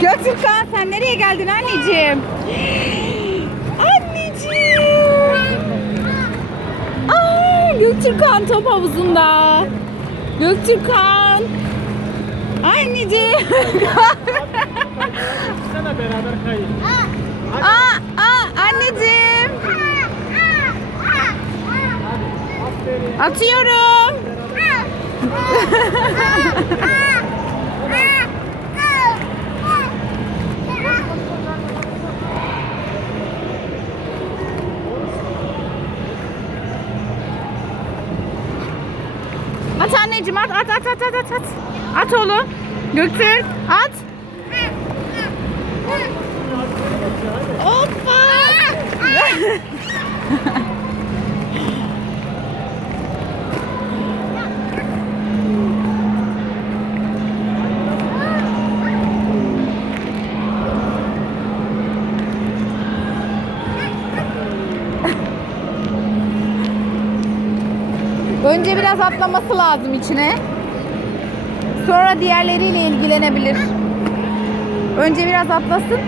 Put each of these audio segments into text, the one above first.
Göktürk'an sen nereye geldin anneciğim? anneciğim. Aa, Göktürk'an top havuzunda. Göktürk'an. Anneciğim. Sana beraber kayın. aa, anneciğim. Atıyorum. At anneciğim at at at at at at at. At oğlum. Göktürk at. Hoppa. Önce biraz atlaması lazım içine. Sonra diğerleriyle ilgilenebilir. Önce biraz atlasın.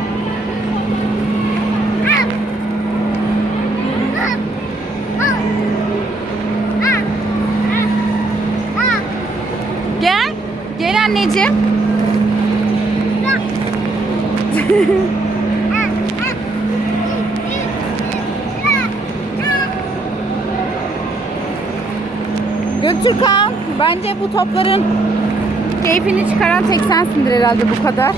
Gel. Gel anneciğim. Göktürk'an bence bu topların keyfini çıkaran tek sensindir herhalde bu kadar.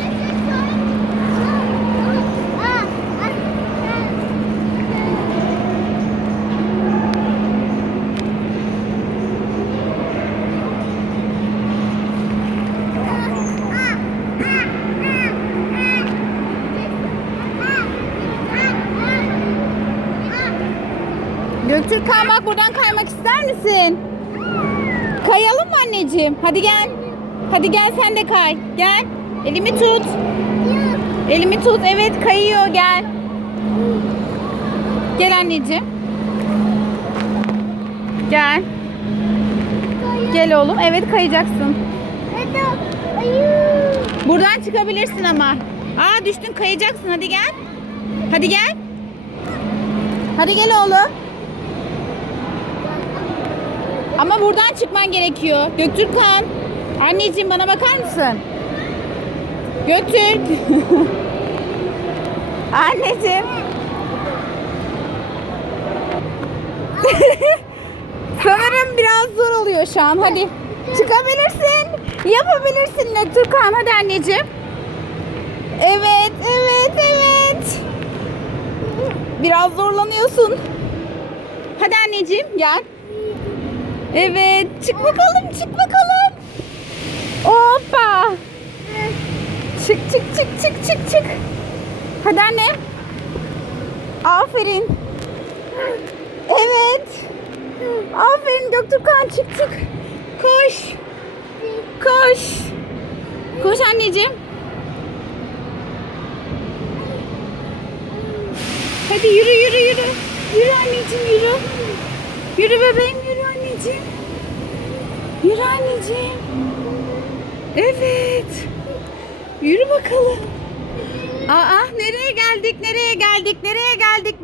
Göktürk'an bak buradan kaymak ister misin? Kayalım mı anneciğim? Hadi gel. Hadi gel sen de kay. Gel. Elimi tut. Elimi tut. Evet kayıyor gel. Gel anneciğim. Gel. Gel oğlum. Evet kayacaksın. Buradan çıkabilirsin ama. Aa düştün kayacaksın. Hadi gel. Hadi gel. Hadi gel oğlum. Ama buradan çıkman gerekiyor. Göktürk'an. Anneciğim bana bakar mısın? Göktürk. Anneciğim. Sanırım biraz zor oluyor şu an. Hadi çıkabilirsin. Yapabilirsin Göktürk'an. Hadi anneciğim. Evet, evet, evet. Biraz zorlanıyorsun. Hadi anneciğim gel. Evet. Çık bakalım, çık bakalım. Hoppa. Çık, çık, çık, çık, çık, çık. Hadi anne. Aferin. Evet. Aferin Göktürk'an çık çık. Koş. Koş. Koş anneciğim. Hadi yürü. Yürü anneciğim yürü. Yürü bebeğim yürü anneciğim. Yürü anneciğim. Evet. Yürü bakalım. Aa nereye geldik nereye geldik nereye geldik?